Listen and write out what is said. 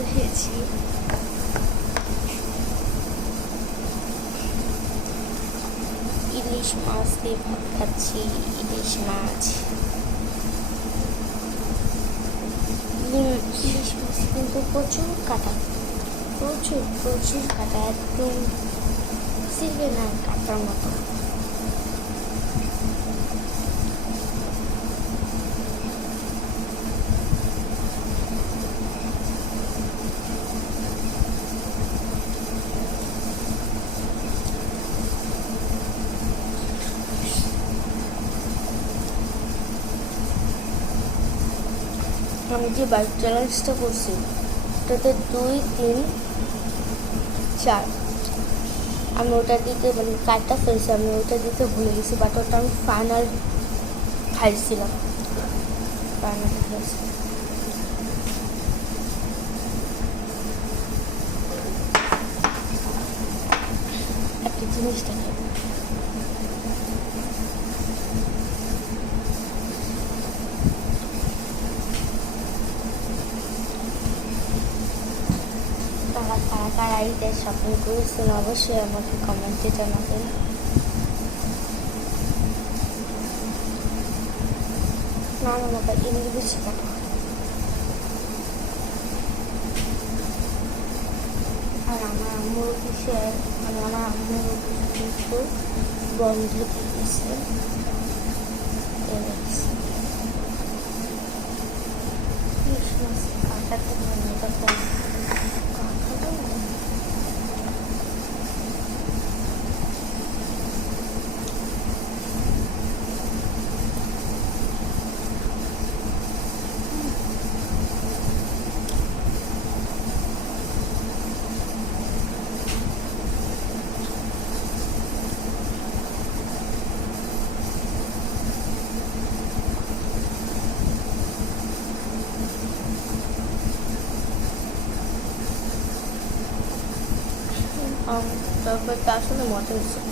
বসেছি। ইলিশ মাছ দিয়ে ভাত খাচ্ছি। ইলিশ মাছ কিন্তু প্রচুর কাটা, প্রচুর কাটা, একদম ছিঁড়বে না কাটার মতো। আমি যে বাইক চ্যালেঞ্জটা করছি ওটাতে 2, 3, 4 আমি ওটা দিতে মানে কার্ডটা ফেলছি, আমি ওটা দিতে ভুলে গেছি, বাট ওটা আমি ফাইনাল খাইছিলাম। একটা জিনিসটা খাবো, কারা এইটা শপিং করেছেন অবশ্যই আমাকে কমেন্টে জানাবেন। না এমনি বেশি কাটা। আর আমার আম্মুর বিষয়ে মানে আমার আম্মুর কিন্তু বন্ধ দিয়েছে। কাটাতে মানে তখন তরকারিটা আসলে মজা হয়েছে।